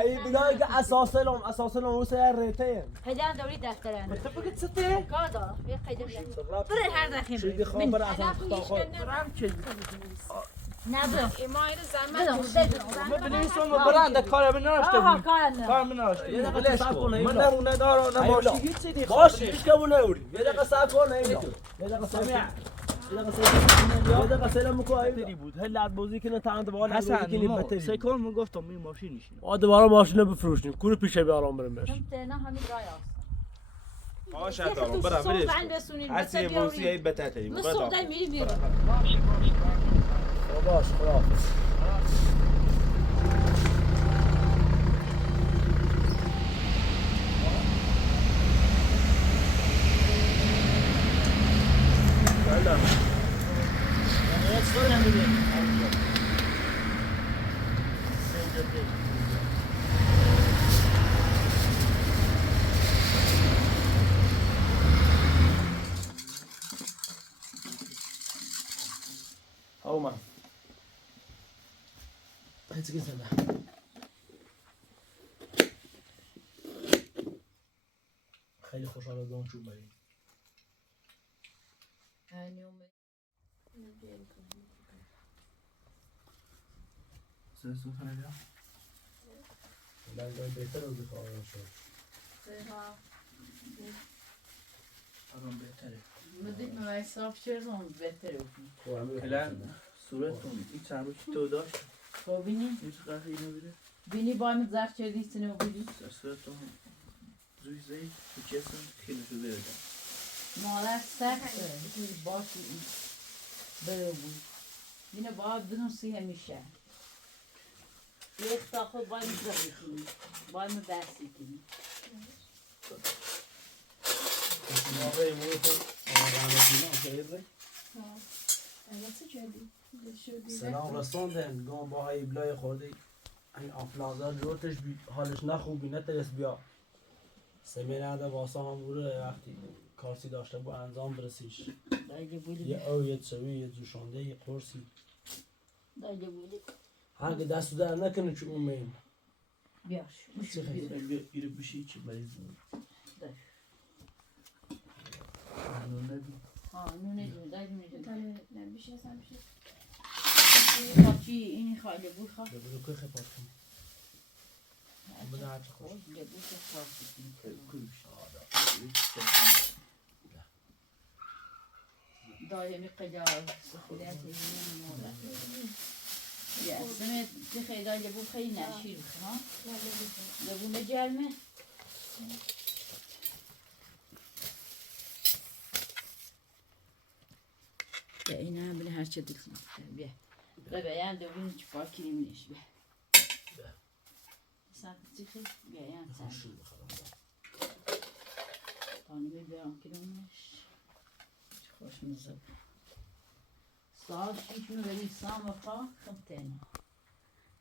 أي بناء أساسا لهم وسيا ريتين. هلا دوري دفتران. متفقت ستة؟ كذا في قيد بري هذا خير. شيء خبر عشان تختار. نبض. ایمای زحمت ما بنویسم برند کار من نراشته. کار من نراشته. یه دقیقه صبر کن. من نمونه دارم نباشی هیچ چیزی. باشه هیچ کمونه اولی. یه دقیقه صبر کن اینا. یه دقیقه سامع. یه دقیقه سلام کو ایدی بود. هلا بازی کنه تاند بالا حسن ما بتری. سیکل میگفتم می ماشینش. دوباره ماشین بفروشیم. کور پیشه بیارم بریم بهش. نه همین رایاست. آش هاتم برام بریم. هستی موسی ای بتاتی. مصدق دای میری. باش خلاص. هوما هيك كده خیلی خوشحال بودم چوب بریم سوف نبيع. الان جای بهتر رو بخواهم شد الان بهتره. مدید موی صاف چردم بهتره الان صورتون این چند روز تو داشت. خب بینی؟ هیچ قهری نبیره. بینی با من زخ چردی سنو بیدی؟ صورتون روی زی تو جسم خیلی شده بودم. مالک سخته باشی بره بود اینه باید بنوسی همیشه یک تا خود باید مزرگی کنی باید مبرسی کنی موقعی موقع سلام رساندن گام با های بلای خوردی این آفلازار جورتش حالش نخوبی نترس بیا سمینه ده واسه هم بوده وقتی کارسی داشته با انجام برسیش یه او یه تسوی یه جوشانده یه قرصی هر که دستو در نکنه چون اون بیاش چه خیلی ایره بشی چی بریز نونه جون دای نونه جون نه بیشه سمشه خاکی اینی خواهی لبوی خواه ببینو که خیلی پاک کنی بده هر چه خوش لبوی که خواه دایمی قجار سخولیت این مولا یه سمت بخی دای لبو خیلی نشیر بخواه لبو نجرمه بیا این هم بله هر چه دلت نفته بیا بیا دوبینی چه پاکی نمیش بیا سمت خیلی بیا این سمت تانمی بیارم کنمش خوش مزه سال شیش نو بری سام خواه خم تینا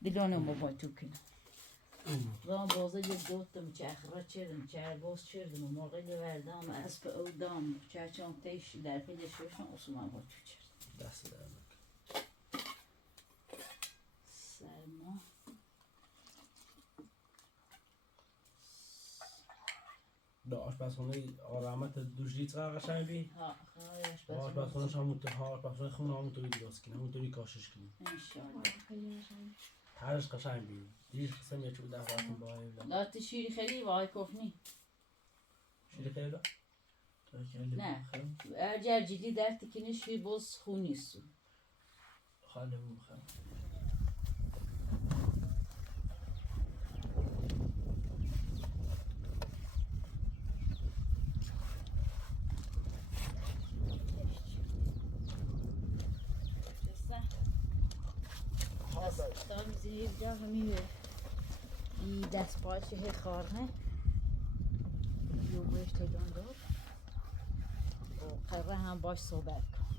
دیلانه ما باید تو کنم رام بازه یه دوتم چه اخرا چردم چه باز چردم و مرغی وردم اسب او دام چه چون تیش در پیل شوشن اصلا باید تو چرد دست در سرما به آشپزخونه آرامت دوشلی چقدر قشنگ بی؟ ها خواهیش بس آشپزخونهش همونطور آشپزخونه خونه همونطوری درست کنی همونطوری کاشش کنی انشالله هرش قشنگ بی دیش قسم یه چوب ده وقتون با های بلند لا شیری خیلی وای کفنی شیری خیلی دا؟ نه اگر جدی در تکنی شیر باز خونیستو خاله بو بخیر دستان زیر جا همین ای دست پایش هی خارنه یو بهش تیدان داد و قره هم باش صحبت کن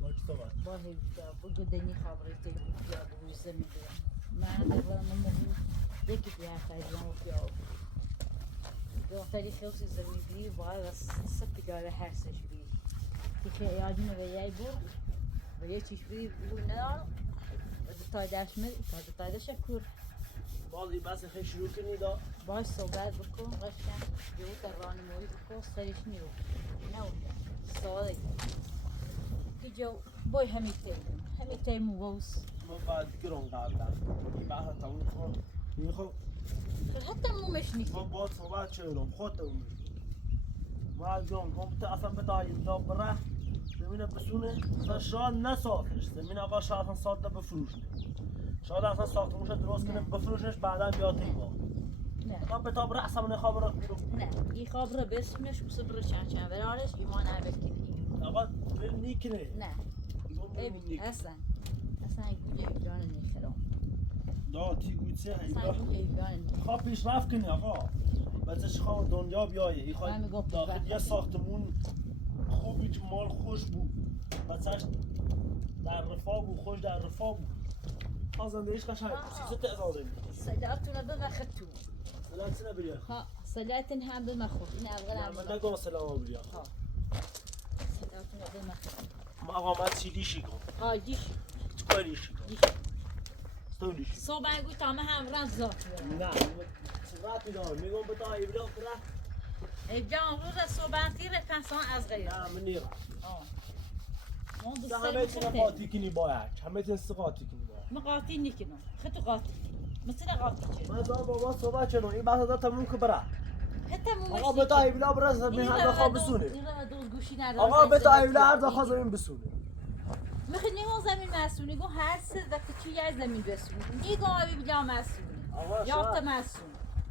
باش صحبت با هی بگو دنی خبری تیدی بیا بگویزه میگویم من دارم نمو یکی بیا خیلیان و بیا دختری خیلی زمین بی باید سپیداره هرسش بی که یادینه به یای بود و یه چیش بی بود ندارم تای درش می تای درش کور بازی بس خیلی شروع کنی دا باش صحبت بکن قشنگ جو در راهنمایی بکن سرش میرو نه سوال جو بای همین تیم ووس ما بعد گرون قابل این بعد تاون کن میخوام حتی مومش نیست ما باید صحبت چهلم خودم ما گرون کم تا اصلا بدایی دا بره زمینه بسونه شاید نساختش زمین آقا شاید اصلا ساخته بفروشنه شاید اصلا ساختموش درست کنه بفروشنش بعدا بیاد ایوا نه ما به تا بره اصلا من خواب را بیرون نه این خواب را بسونش بسه برو چند برارش ایمان عبکینی آقا بیم نیکنه نه اصلا این جان نیخرام دا تی گویچه اصلا این جان خواه پیشرفت کنی آقا بچهش خواه دنیا بیایه ای من میگم خواه داخل یه ساختمون خوبی که مال خوش بود بچهش در رفاه بود خوش در رفاه بود خواه زندگیش قشنگ سی ست ازان زندگی صداتون بمخدتون سلام سنه بریا ها صلاتن هم بمخد این اول من نگم سلام بریا ها صلاتون بمخد ما آقا من چی لیشی کن ها دیش چکار لیشی کن دیش ستو لیشی صبح گوی تا هم رنگ ذات نه چقدر میدارم میگم بتا ایبرا کرا ایجا روز صبح تیر پنسان از غیر نه من نیرم ما دوست همه داریم تونه قاطی کنی باید همه تونه قاطی کنی باید ما قاطی نکنم خطو قاطی مثل قاطی چه من دارم بابا صحبت چنو این بحث دار تموم که برا حتی مومش آقا بتا ایبلا برا زمین هر دخواه بسونه این را دو گوشی نداره آقا بتا ایبلا هر دخواه زمین بسونه میخوای نگاه زمین مسئولی گو هر سه وقتی چی یه زمین بسونی نگاه بیا مسئولی آقا یا تا مسئول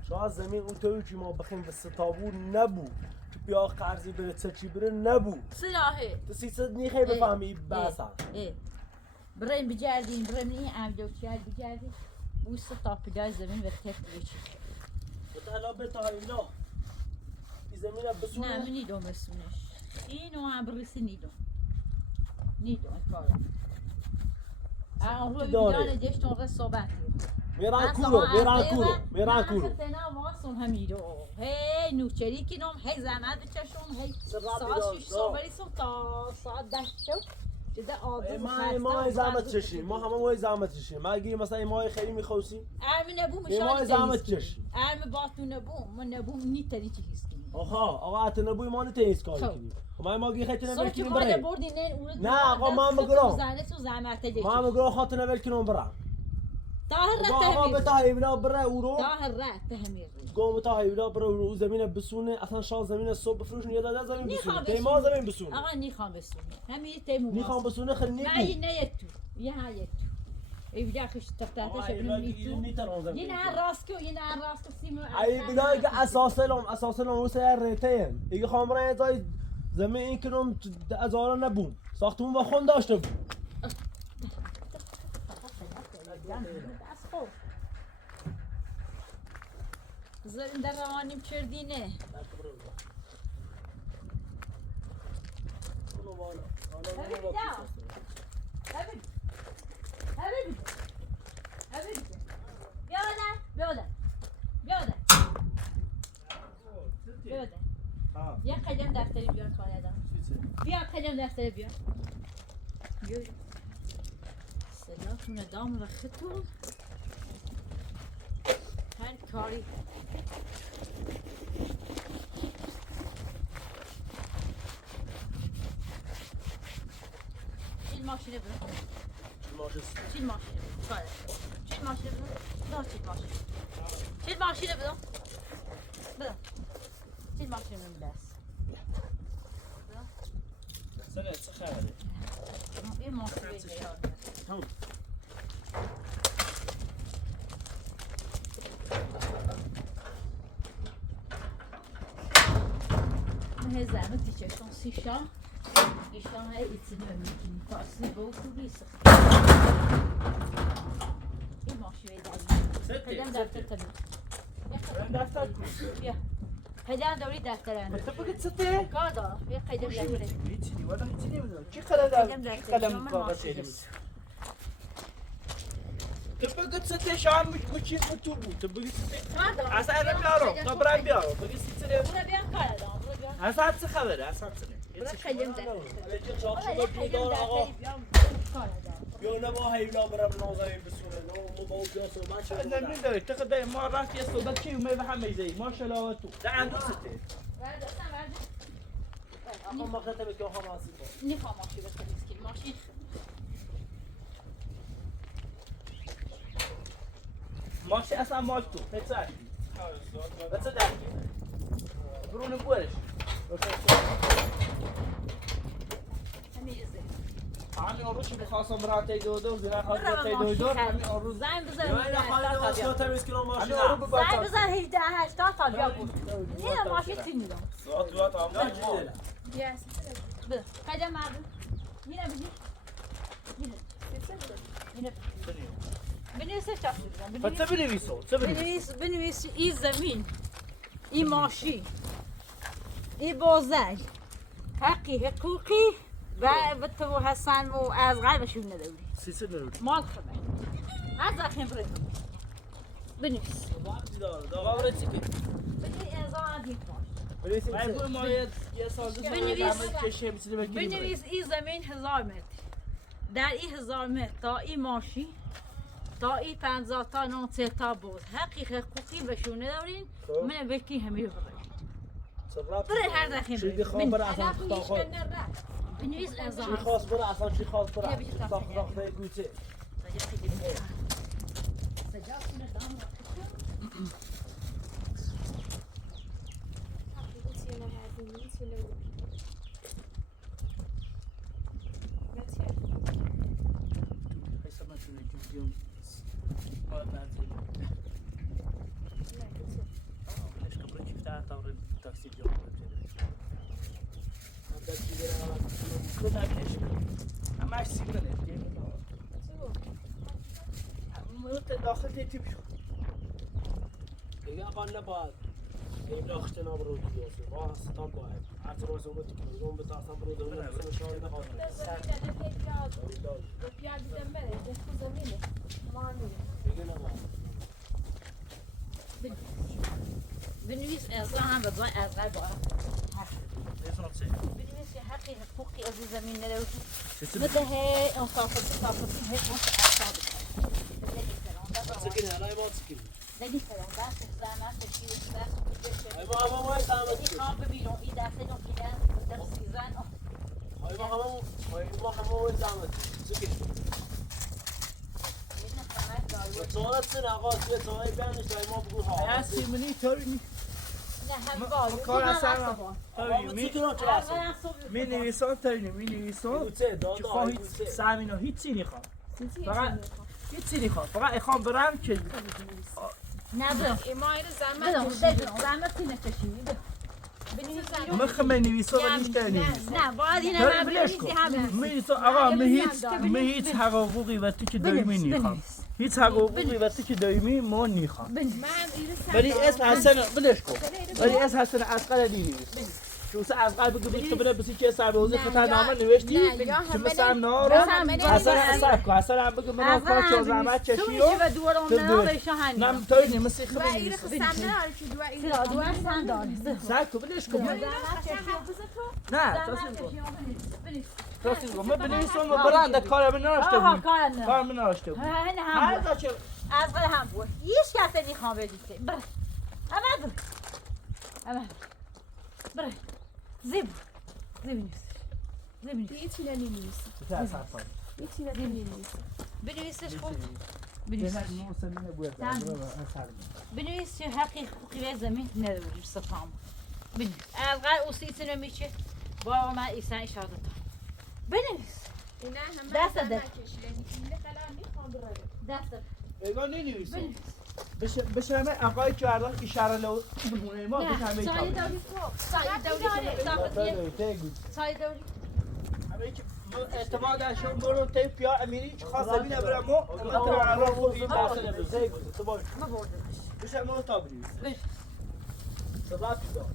شاید زمین اون توی که ما بخیم به ستابور نبود که بیا قرضی بره چی بره نبود سلاحه تو 300 نیخه بفهمی بحثا بریم بگردیم بریم این امدوکیال بگردیم او ستا پدای زمین و تک بچی بتا الان بتا ایبلا این زمین نه بسونه من نیدم بسونش اینو هم برسی نیدم کارم اون روی بیدان دشتون را صحبت میران کورو تنا واسم همیدو هی نوچری کنم هی زحمت بچشم هی ساعت 6 صبح بریسم تا ساعت 10 شب جدا آدم ما زحمت چشیم ما همه ما زحمت چشیم ما اگه مثلا ما خیلی میخواسیم ارم نبوم ما زحمت چشیم ارم باتون نبوم من نبوم نیتری چی هست آقا ات نبوی ما نتیس کار کنیم ما گی خیلی نبود کنیم برای نه آقا ما مگرو ما مگرو خاطر نبود کنیم برای آقا بتا ایبلا برای اورو گم بتا ایبلا برای اورو زمین بسونه اصلا شان زمین صبح بفروش نیاد از زمین بسونه تیما زمین بسونه آقا نیخوام بسونه همین تیمو نیخوام بسونه خیلی نیست نه یک تو یه ایبلا خش تفتاش یه نه راست کو سیمو ایبلا که اساسا اون سر رته ایگه خامره زای زمین این کنم از آن نبود ساختمون با خون داشته بود زمین در روانیم چردینه بیاده یه قدم دفتری بیان خانه دارم بیا قدم دفتری بیان صداتون دام و خطور هر کاری چیل ماشینه برو چیل ماشینه برو چیل ماشینه بس سلام چه خبره این ماشینه تمام من زحمتی چشم سیشان ایشان های ایتینی و میکنی تاسی با او خوبی سخت این ماشینه داری خیلی دفتر کنی بیا خیلی دوری دفتر انده تو بگید سته؟ کار دارم بیا خیلی دفتر هیچی والا هیچی نمیدونم چی قلم کاغذ می‌نویسی تو بگید سته شام می‌کوچی تو بود تو بگید سته کار دارم اصلا بیارم تا برای بیارم بگید سته برو بیان کار دارم برو بیان اصلا چه خبره اصلا برو خیلی دفتر چاقو بیدار آقا کار دارم یا نه با هیلا برم نازنین بسونه نه با بیا صحبت شد نه میداری تقدر ما رفت یه صحبت کی اومد به هم میزی ما شلاوتو ده اندوسته ورد اصلا ورد اما ما خطه که آقا ماسی کن نیخوام ماشی بخوریست که ماشی ماشي اصلا مالتو هتساعد بس ده برون بورش همیزه همین روشی بخواستم برات دو زنا خواست برات دو همین روز زنگ بزن یا این خاله واسه تمیز کنم ماشین زنگ بزن 18 80 تا بیا بود نه ماشین چی میدم ساعت وقت هم Yes. بده قدم مردم میره بگی میره بنویسه چاپ میدم چه بنویسو چه بنویسو بنویس این زمین این ماشی این بازل حقوقی و تو حسن و از غیبشون نداری سیسه نرود مال خبر از اخیم بریم بنویس وقتی داره داغ چی کنی بنویس ازان دید بنویسیم بگو ما یه سال دو بنویس. کشه میتونی بگیری بنویس این زمین 1000 متر در این 1000 متر تا این ماشی تا این 50 تا 90 تا باز حقوقی بهشون ندارین من بکی همه ببرید برای هر دخیم چی خواه برای اصلا خدا خواه بنویس چی ازان خواست برای اصلا چی خواست برای بیا بیشتر اصلا خدا خدا گوچه حساب نشونه جوزیم باید نرزیم بلش کبرا چیفته تا تاکسی جا کدامش همش سیگنال مرت داخل تیپ شو دیگه اقل نباید این داخت نام رو دیوزه واه ستان باید هر روز اومد که روزم به تاسم رو دارم مثلا شاید نخواد دیگه نباید بنویس ازان هم بدون از غیر بارا لیسانسه بنویس حقوقی از زمین نداری بده هی انصافی هی سکینه الان ما سکینه نگی فرام دست زحمت کشید دست ای ما همه ما زحمت این کشید خواب ببینم این دست نوکیدن در سیزن ای ما همه زحمت کشید سکینه این نفهمت دارو صورت سن آقا توی صورت بیانش دای ما بگو ها هستی منی طوری می نه هم دارو کار اصلا طوری آقا می سکینه چرا اصلا می نویسان طوری می نویسان گوچه که دادا خواهید سمینو هیچی نخوام فقط هیچی نخوام فقط اخوام برم که نه بدم بدم زحمت نکشید مخ من نویسان و نیش طوری نویسان نه باید این طوری هم بلش بنویسی کن هم می تو آقا می هیچ حقوقی و تو که دایمی نخوام هیچ حقوقی و تو که دایمی ما نخوام ولی اسم حسن بلش کن ولی اسم حسن اسقر نویس شو از قلب بگو تو بره بسی که سر روزه تو نامه نوشتی که مثلا نارو حسن اصاب که حسن هم بگو من کار چون زحمت چشیو و دور اون بهشون هنی نم توی نمیسی خبری سرا دو سن داری ساکو بلش کن نه تاسیز کن من بنویسم و برنده کار من نراشته بود کار من نراشته بود نه هر هم جا چه از قل هم بود هیچ کسی نیخوام بدیده بره اما بره زیب نیست بنویسش خود بنویس حقوقی زمین نداری ستام بنویس القای اوسیت نمیشه با من ایسان اشاره داد بنویس دست ایگان ننویسم بشه همه اقای که اردان اشاره لو بگونه ما بشه همه سایه دوری سایه دوری همه که اعتماد اشون برو تی پیا امیری که خواسته بینه برم ما اما تو الان خود این درسته نبوده تو باش بشه همه رو تا بنویسه سبب بیدار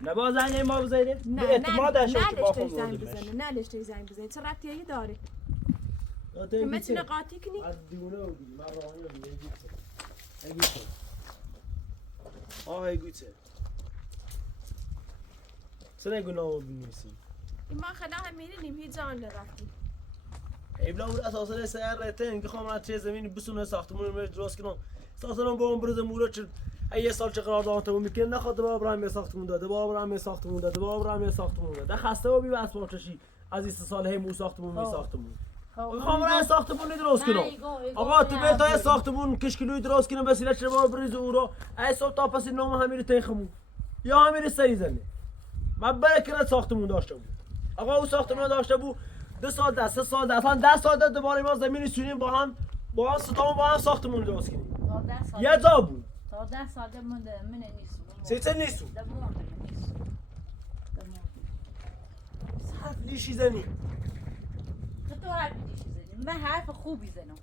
نباز زنگ ما بزنیم به اعتماد اشون که با خود بردیمش نلشته زنگ بزنی چه ربطی داره که میتونه قاطی کنی از دیونه رو بگی من راهی رو بگی گوچه آه گوچه سنه گناه رو بینیسی ما خلا همینیم هیچ جان نرفتیم. ایبلا اون اساسا سر رتن که خواهم چه زمینی بسونه ساختمون رو درست کنم. اساسا با اون برز مورد چه یه سال چه قرارداد تو میکنه نخواد با ابراهیم ساختمون داده با ابراهیم ساختمون داده با ابراهیم ساختمون داده خسته و بی اسبابشی از این سال هی مو ساختمون می ساختمون خواهم ساختمون درست کنم. آقا تو بیل تا ساختمون کشکلوی درست کنم وسیله چه با برز او رو ای صبح تا پس نام همین تخمون یا همین سری زنه من برکرد ساختمون داشته بود. آقا او ساختمون داشته بود 2 سال ده 3 سال ده اصلا 10 سال دوباره ما زمین سونیم با هم ستام با هم ساختمون درست کنیم. یه جا بود. تا 10 سال مونده من نیست. سیچه نیستو. حرف لیشی زنی. تو حرف لیشی زنی. من حرف خوبی زنم.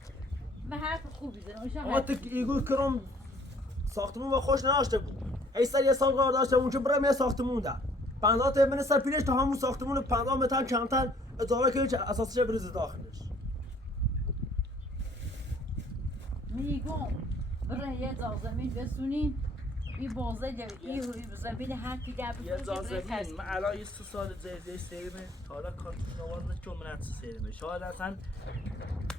آقا تو ایگو کرم ساختمون و خوش نداشته بود. ای سر یه سال قرار داشته اون که برم یه ساختمون ده. 50 تا من سر پیلش تا همون ساختمون 50 متر کمتر اضافه کنید که اساسش بریز داخلش. میگم برای یه جا زمین بسونین این بازه جوی زمین هر کی ده یه جا زمین من الان 2 سال زیده سیرمه تا حالا کارت نوارد که من از سیرمه شاید اصلا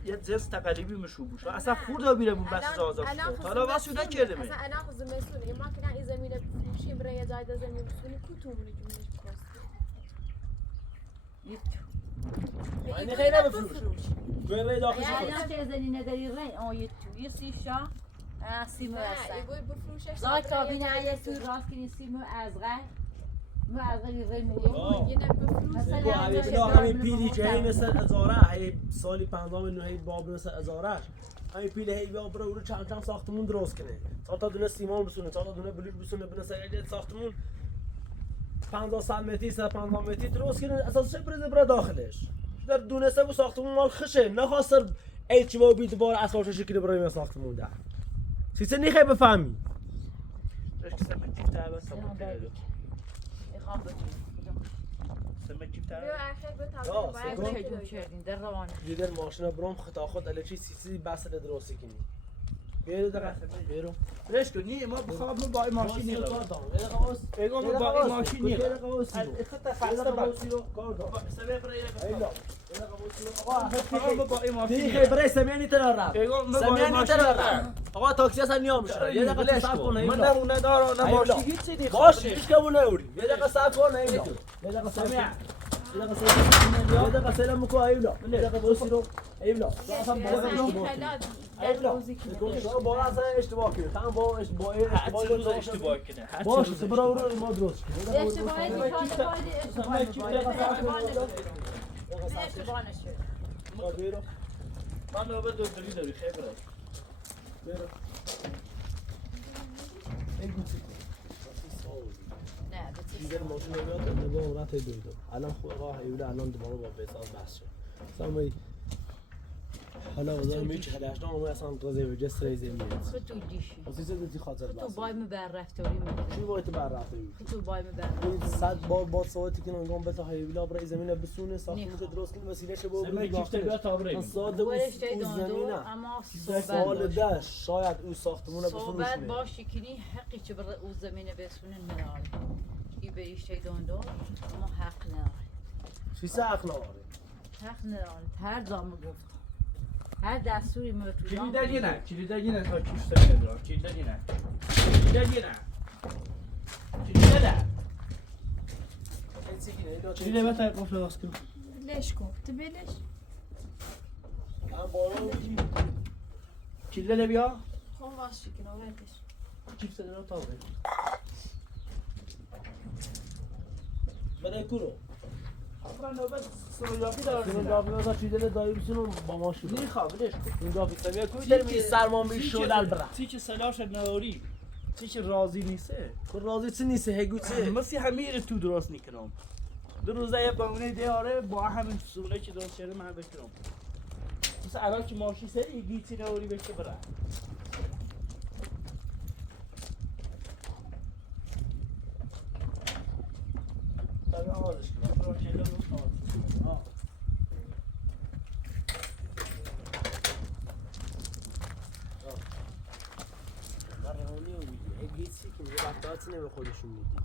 یه جنس تقریبی مشو بود اصلا خورده بیرمون بس جازا شد تا حالا واسه نکردم اصلا انا خود مسئول ما که این زمین فروشیم برای یه جای زمین بسونی کتومونی که میشه یعنی خیلی بفروش. گوره داخلش الان چه زنی نداری رنگ آیه توی سیشا سیمو هستن ایگوی بفروشش زای کابینه ایه توی راست کنی سیمو ازغه مو ازغه رنگ یه نه بفروش مثلا همین پیلی که هی مثل ازاره هی سالی 50 میلیون هی باب مثل ازارهش همین پیلی هی بیا برو چند ساختمون درست کنه تا دونه سیمان بسونه تا دونه بلوک بسونه بنسه یه ساختمون 50 متری 150 متری درست کنه اساسش بریزه برای داخلش در دونسته بو ساختمون مال خشه نخواست ای چی با بیت بار اساسش شکلی برای ساختمون ده چیزی نخوای بفهمی دیگر ماشینا برام خطا خود الچی سی بس درست کنی بیرو دقیقه بیرو رش کنی ما بخوام با این ماشین نیست ایگو ما با این ماشین نیست خطا فلسفه کار دار سبب برای آقا با این ماشین دیگه برای سمیانی تر رفت سمیانی تر رفت آقا تاکسی اصلا نیام میشه یه دقیقه صبر کن من نمونه دارم نه ماشین هیچ چیزی باشه هیچ کمون نوری یه دقیقه صبر کن ایلا یه دقیقه صبر یه دقیقه سلام کو ایلا یه دقیقه بوسی رو ایلا اصلا ایلا با اصلا اشتباه کرد هم با اشتباه کنه باشه برو رو ما درست من نوبت دکتری داری خیلی برو دیگر ماشین رو میاد دوباره رفت دویدو الان خوب آقا هیوله الان دوباره با بساز بس شد سامی حالا وضع میچ هداشتم اون اصلا توزیع وجه سریزی میاد تو دیشی اصلا چیزی خاطر تو بای بر رفتاری چی باید بر رفتاری تو بای بر این صد با صوتی که نگم به تا هیولا برای زمین بسونه ساختمون که درست کنیم وسیله شه با ساده و زمینه اما سال ده شاید او ساختمون بسونه صحبت باشی کنی حقی چه برای او زمینه بسونه نداره این بریش تیداندو اما حق نداره چیزه حق نداره حق نداره هر زمان گفت هر دستوری مطلوب کلیدگی نه تا کیش دارم کلیدگی نه کلیده بتا قفل باز کن ليش كو تبي ليش کلیده بیا هو ماشي كده وليش چیپس دارم تا بره برای کورو افران نوبت سویابی دارم اون دافی چیزی دایی بسونم با ماشین میخوام بدش اون دافی سمیه کوی دارم این سرمان بیشو دل برا تی که سلاش نواری تی که راضی نیسته که راضی چی نیسته هگو چی مسی همیر تو درست میکنم دو روزه یه بمونه دیاره با همین سونه که درست شده من بکنم مثل الان که ماشین سری گیتی نواری بشه برا تابع آزش که میگه وقتاتی نمی خودشون میدی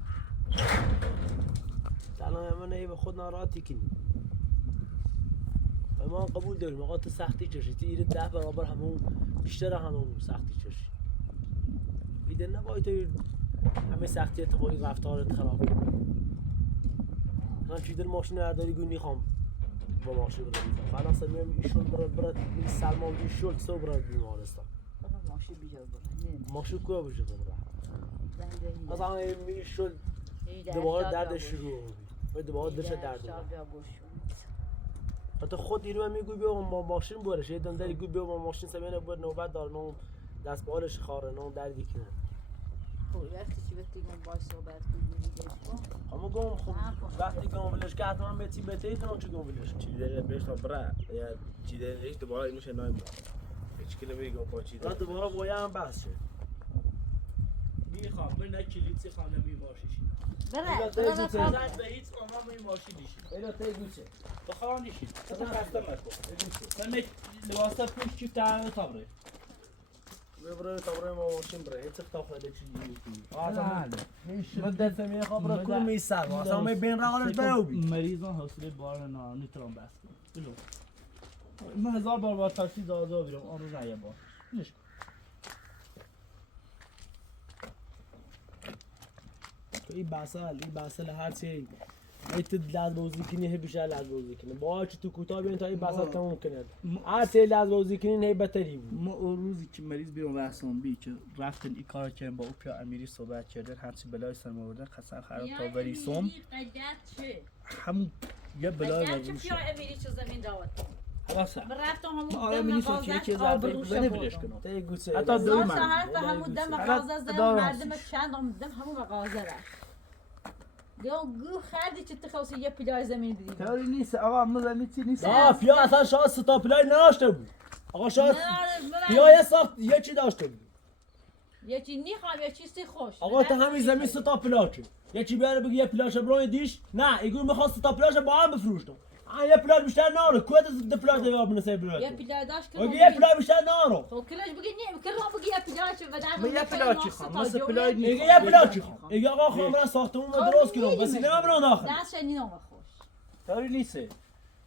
تنها من ای به خود ناراحتی کنی ما قبول داریم آقا تو سختی چشی تو ایره 10 برابر همون بیشتر همون سختی چشی ایده نباید تو همه سختی تو با این رفتارت خراب کنی من چی در ماشین ارداری گونی خوام با ماشین برم خلاص میم ایشون برات این سلمان ایشون سو برات بیمارستان ماشین بیجا برم ماشین کو بشه برم از همه ایشون دوباره درد شروع و دوباره درش درد حتی خود ایرو میگو بیا با ماشین برش یه دندری گو بیا با ماشین سمینه بر نوبت دار نو دست بالش خاره نو دردی کنه وقتی چی بتیگم باش صحبت کنیم اما گم خب وقتی گم ولش که حتما بهتی بهتی تو چی گم ولش چی دیگه بهش برا یا چی دیگه هیچ دوباره اینوش نایم هیچ کلمه میگم با چی دیگه دوباره باید هم بس شه میخوام من کلیدی خانه می ماشیشی بره به هیچ آنها می ماشی دیشی اینا تی گوشه تو خانیشی تو خسته نکن من لباسا پیش چی تا تابره ببره تابره ما ماشین بره هیچ تا خاله چی میگی آره مدت می خبر کل می سر واسه می بین راه برو بی مریضان حوصله بار نه نمیتونم بس کنم بلو من 1000 بار با تاکسی دادا بیرم آن روز نه یه بار نش این بسال هر چی ایت لاز بازی کنی هی بیشتر لاز بازی کنی با چی تو کوتاه بیان تا این بسال تموم کنه هر چی لاز بازی کنی هی بهتری بود ما اون روزی که مریض بیرون وحسان بی که رفتن این کار کردن با اوپیا امیری صحبت کردن هرچی بلای سر آوردن قسم خراب تا وریسوم همون یه بلای اگر چه امیری چه زمین دعوت خلاص من رفتم همون آره دم منی سوچی که آبروش زرد بلش کنم تی گوشه حتی دو من سهر به همون دم مغازه زدم مردم چند دم همون مغازه رفت گو خردی چه تخوصی یه پیلای زمین دیدی کاری نیست آقا ما زمین چی نیست نه پیا اصلا شاید ستا پلای نداشته بود آقا شاید پیا یه ساخت یه چی داشته بود یه چی نیخوام یه چیزی خوش آقا تا همین زمین ستا پلاکه یه چی بیاره بگی یه پلاش برای دیش نه ایگون میخواست ستا پلاش با هم بفروشتم یه پلاش بیشتر ناره کود ده پلاش دیگه بنسه بیاره یه پیلای داشت که یه پلاش بیشتر ناره خب کلاش بگی نه کلا بگی یه پیلاش و در من یه پلاچی خواهم مثل پلای ایگه نیست یه پلاچی خواهم ایگه آقا خواهم من ساختمون رو درست کنم بس اینه من برام داخل دست شنی نام خوش کاری نیست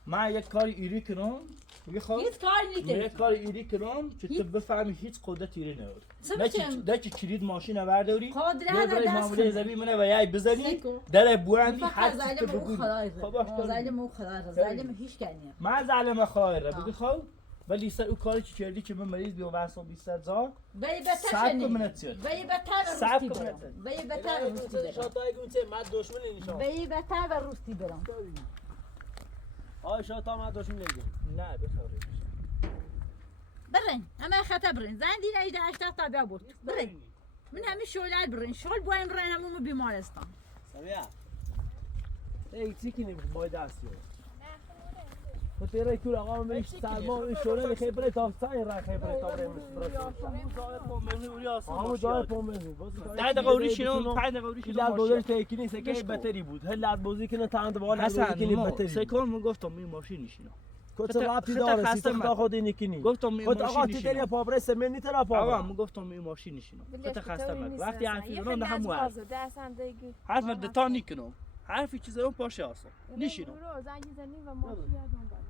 من یک کاری ایری کنم میگه خب هیچ کاری من نیست یک کاری ایری کنم که تو بفهمی هیچ قدرت ایری نداری سمچم ده که کلید ماشین آورداری قادر یه هذا برای دست معامله زمین منه و یای بزنی سیکو. در بوندی هر فقط چیز زایده که به اون بگویی خدای خب زایده مو خدای زایده هیچ کنی من ظالم خواهره بگی خب ولی سر اون کاری که کردی که من مریض بیام واسه 200,000 ولی بهتر صبر شنی کن منت زیاد. ولی بهتر صبر روستی کن برم منت. ولی بهتر روستی برم شاتای گونچه من دشمن نشان ولی بهتر و روستی برم آی شاتا من دشمن نگم نه بخوری برین همه خطا برین زن دیگه 18 تا بیا برد برین من همین شغل برین شغل بایم برین همون بیمارستان سمیا ای چی کنیم با دستی خاطر کول آقا من سلمان این شوره خیبره تا سای را خیبره تا همون جای پومه ده دقیقه اوریشینو 5 دقیقه اوریشینو لال بودن تکنی سکه بهتری بود هر لال بازی کنه تاند بالا بازی کنه بهتری سکون من گفتم این ماشین نشینم کت رابطی داره سیستم تا خود اینکنی گفتم این خود آقا ماشین تیتری نشینم پاپره سمنی ترا آقا پاپره من گفتم این ماشین نشینم خط خسته مک وقتی حرفی رو نه همو حرف من دتا نیکنم حرفی چیزا اون پاشه اصلا نشینم زنگ زنی و ماشین دنبال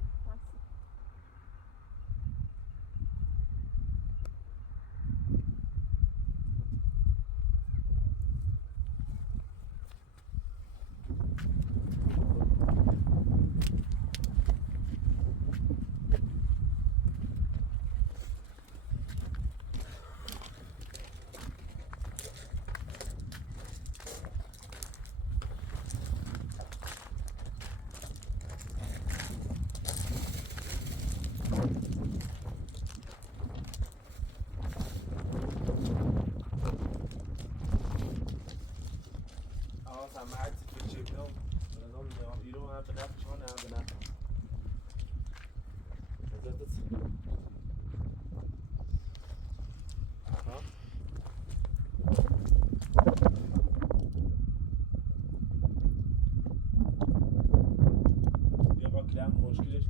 مشکلش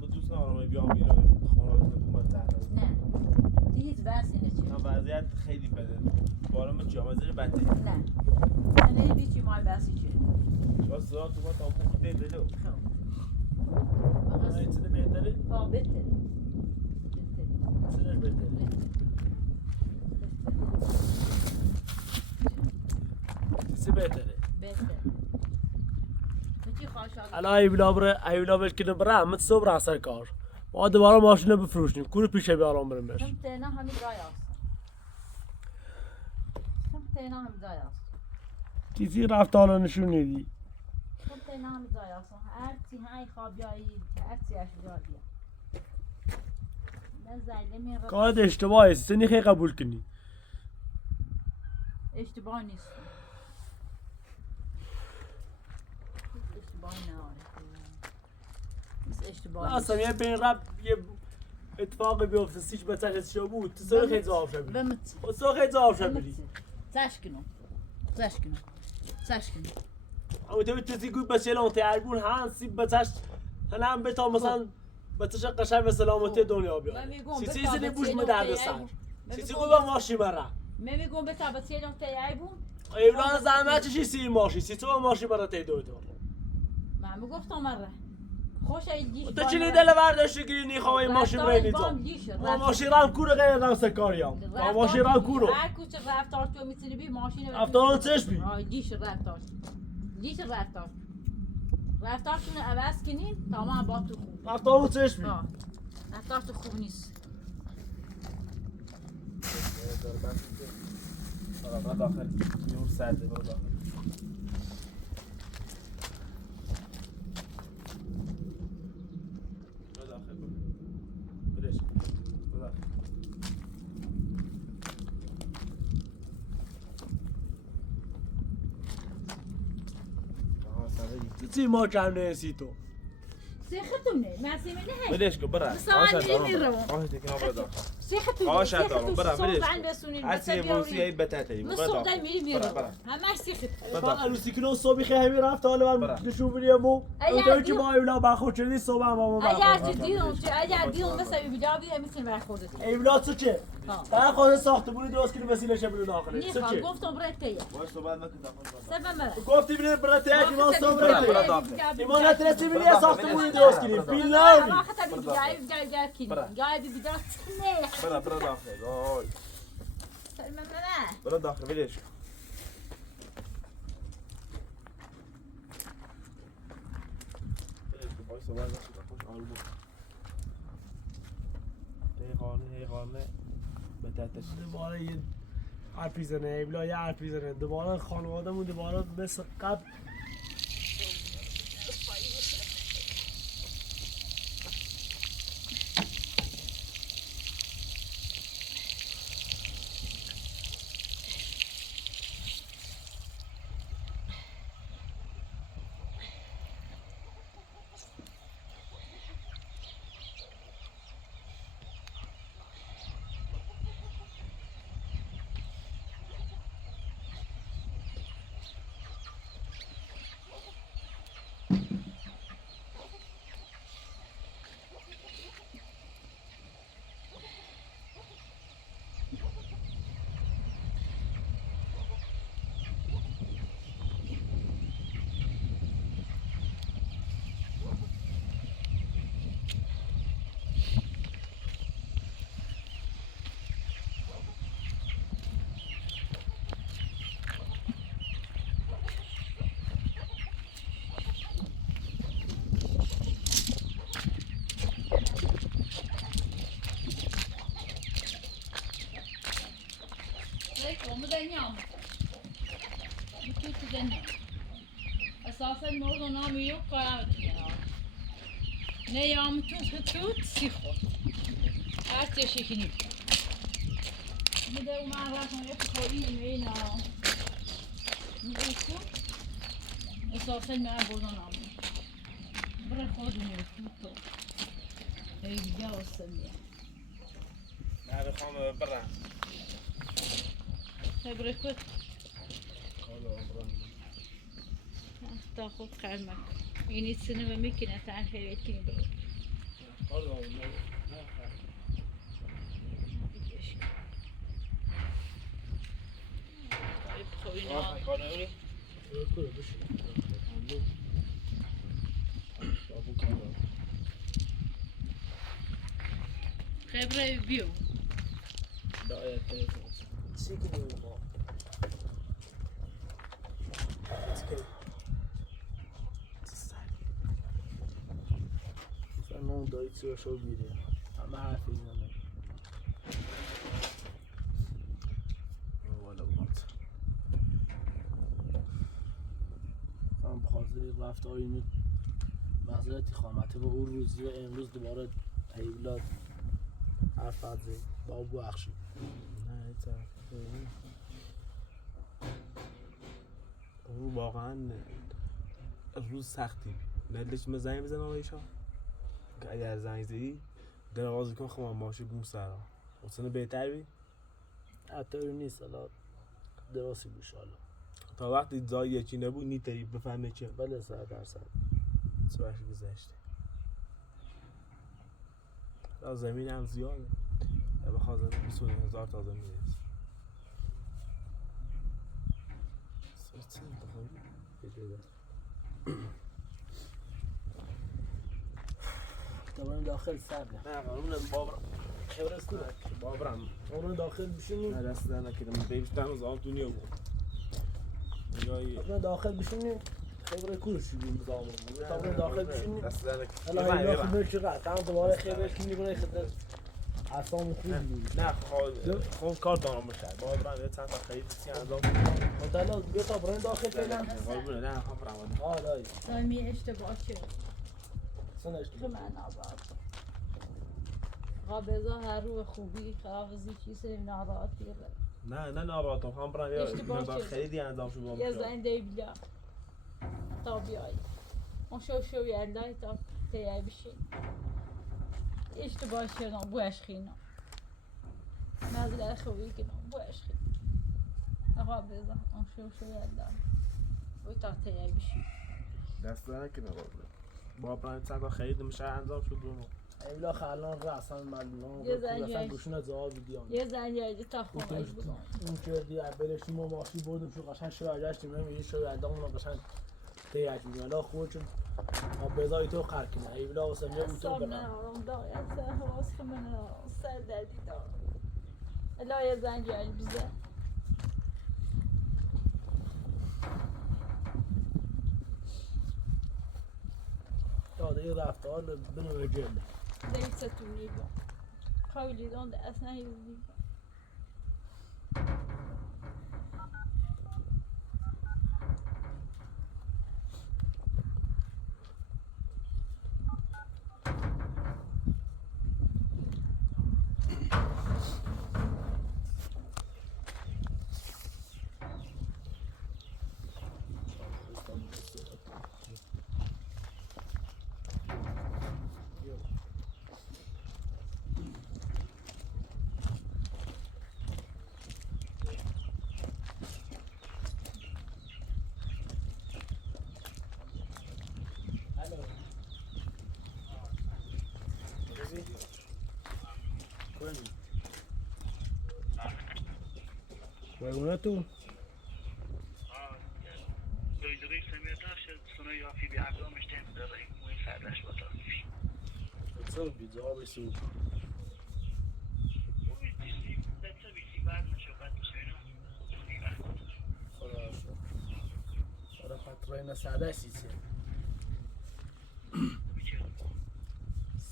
با دوست ندارم بیام ایران خانواده حکومت نه دیگه بس اینه وضعیت خیلی بده بده نه نه بیچی مال باسی چه شو ساعت ما تابو ده دلو نه چه بهتره بهتره چه بهتره چه بهتره الان ایولا بکنه برای همه صبح را سر کار ما دوباره ماشین رو بفروشیم کور پیشه بیارم بریم بش هم تینا همی جای است چیزی رفت حالا نشون ندی هم تینا همی جای است هرچی های خواب جایی هرچی اشجار بیا نه زیلمی را کارت اشتباهی است سنی خیلی قبول کنی اشتباه نیست اشتباه اشتباه اصلا یه بین رب یه اتفاقی بیفته سیچ بچه شو بود تو سر خیلی زعاف شو بری سر خیلی زعاف شو بری زشکنم اما تو بیتوزی گوی بچه لان تیربون هنسی بچهش هم بتا مثلا بچهش قشنگ و سلامتی دنیا بیاد سیسی زنی بوش مدرد سر سیسی گوی با ماشی مرا میگم بتا بچه لان تیربون ایولان زحمت چی سی ماشی سی تو ماشی برای تی دویدو من میگفتم مره خوش ایدیش تو چی دل برداشتی گیری نیخواه این ماشین برای نیزا ما ماشین رام کور غیر دم سکاریم ما ماشین رام کورو هر کوچه رفتار تو میتونی بی ماشین رفتار چش بی دیش رفتارشون عوض کنین تا ما با تو خوب رفتار چش بی رفتار تو خوب نیست برو داخل نور سرده برو داخل چی ما کم نیستی تو سیختونه مرسیمه نه بدش کن برا خواهش دارم برا بدش هر موسی ای بتاتی برا همش سیخت با عروسی کنو صبحی خیلی رفت حالا من نشون بدیم و اونطوری که ما ایولا برخورد شدی صبح هم ما اگر دیدم مثلا بیدا بیا میتونی برخورد ایولا تو چه؟ تا خود ساختمونی درست کنی وسیله‌ش برو داخلش تو چه؟ گفتم برای تیه باش صحبت نکن داخل گفتی بینه برای تیه که ما صبح ایمان نترسی بینه ساختمونی درست کنیم بیل ناری برا داخل آی برا داخل بدش باش صحبت نکن هیغانه بتاتش دوباره یه حرفی زنه ایولا یه حرفی زنه دوباره خانوادمون دوباره مثل قبل اساسا موضوع نامی yok karantina. Ne yağmur tut sihot. Her çeşitini. Bir de umarım hep koyayım yine. Bu esasen ben buradan aldım. Bırak odunu tut. Evde olsun ya. هذا خام برا Bırak تاخذ قلمك يعني السينما ممكن تعرف هيك بخوری نه کنه خبره بیو چی کنیم ما نون دایی چی رو شو بیره همه حرفی نمه والا بات من بخاطر رفت آینه معذرتی خامته با اون روزی و امروز دوباره حیولاد حرف زد با ابو اخشی نه اون واقعا روز سختی ندلش زنگ بزنم آیشا که اگر زنگ زدی در آغاز کن خواهم ماشی بوم سرا حسن بهتر بی؟ حتی نیست حالا دراستی بوش حالا تا وقتی زایی یکی نبود نیتایی بفهمه چه بله 100% سوارشی گذشته زمین هم زیاده به خواهد 29,000 تازه میرسه سرچه انتخابی؟ بده دوباره داخل سرده نه قانون بابرم خبر است کنه بابرم اون داخل بشینیم نه دست در نکردم بیشتر از آن دنیا بود اون داخل بشینیم خبر کورش شدیم زامون اون داخل بشینیم دست در نکردم حالا این خبر چقدر تمام دوباره خبر کنی برای خدمت اصلا خوب بود نه خب کار دارم میشه بابرم یه چند تا خرید سی انجام مطلع بیا تا برای داخل فعلا قربونه نه خبرم دایی دائمی اشتباه چه سن اشتباه من آباد قابضا هر رو خوبی خرافزی چیزی ناراحتی نه ناباتم هم برام یه مقدار خریدی انجام شد یه زنده بیا تا بیای اون شو یلای تا تیای بشین اشتباه شدم بوش خینا مزل خوبی کنم بوش خینا قابضا اون شو یلای و تا تیای بشین دست در نکنه بابرم چند تا خرید میشه انجام شد ایلا خلان را اصلا معلومه یه زنجیش گوشون زواب بیدیان یه زنجیش تا خونه بودم اون که دی اولش ما ماشی بردیم شو قشنگ شو اجاشتیم میگه شو ادامون قشنگ تیاج میگه حالا خودشون بزای تو قر کنه ایلا واسه میگه تو سام برام نه اون دا سر حواس من سر دادی دا الا یه زنجیش بزن داده رفتار بنو جل دیستونی با خیلی دان اصلا هیچی Bueno, tú. دویدوی سمیتا شد سنو یافی بی عبدو مشتیم داریم موی سردش بطاقی Co widziałeś su? موی دیستی بچه بیسی بعد نشو بعد بسینا Хорошо. Sonra patrona sade sizi.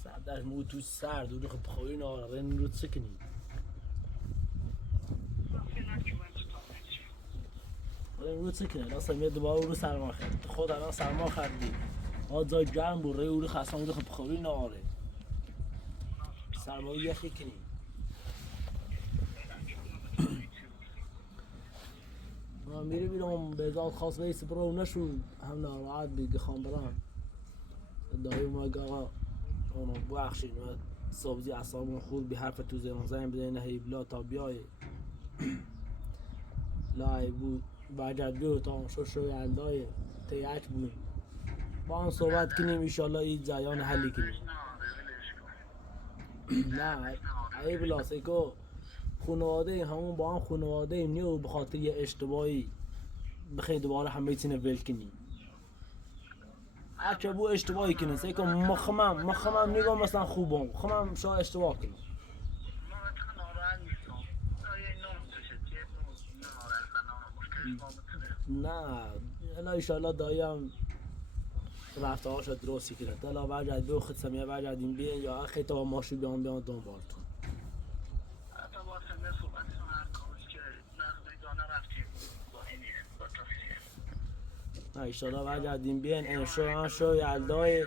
Sade mu tu sard و خب خوین آرن رو سکنی. رو سکنه راست میاد دوباره رو سرما خرید. خود الان سرما خریدی. آزای گرم بوده رو خاصم رو خب خوین آره. سرما یخی کنی. ما میرم به خاص ویس برو نشو هم ناراحت بگی خان برام دایی ما گاوا اونو بخشین و صبحی اصلا خود به حرف تو زنگ بزنین هی بلا تا بیای لای بود باید بیو تا شو یندای تیاک بود با هم صحبت کنیم ایشالله این جایان حلی کنیم نه ای بلا سیکو خانواده همون با هم خانواده ایم و به خاطر یه اشتباهی بخیر دوباره همه چیز ول کنیم. هرچه بو اشتباهی کنه سعی کن مخمم نگاه مثلا خوبم خمم شا اشتباه کنم. نه الا ایشالله دایم رفته هاشو درستی کنه دلا برگرد دو خود سمیه برگردیم بیان یا اخی تا ماشو بیان دنبالتون. نه ایشالله برگردیم بیان انشو شو یلدای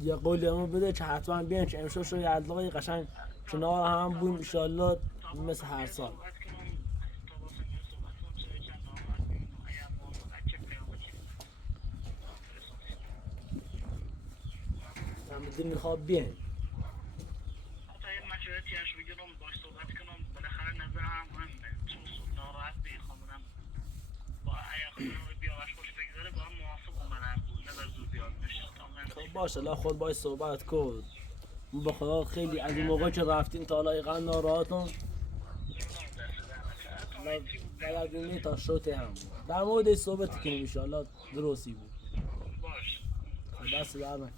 یه قولی همون بده که حتما بیان که امشو شو یلدای قشنگ کنار هم بویم ایشالله مثل هر سال. من بدون میخواب بیان باشه لا خود باید صحبت کن. به خدا خیلی از این موقع که رفتیم تا حالا ایقا ناراحتم بلدونی تا شوته هم بود در مورد صحبت کنیم انشاءالله درستی بود. دست در نکنیم.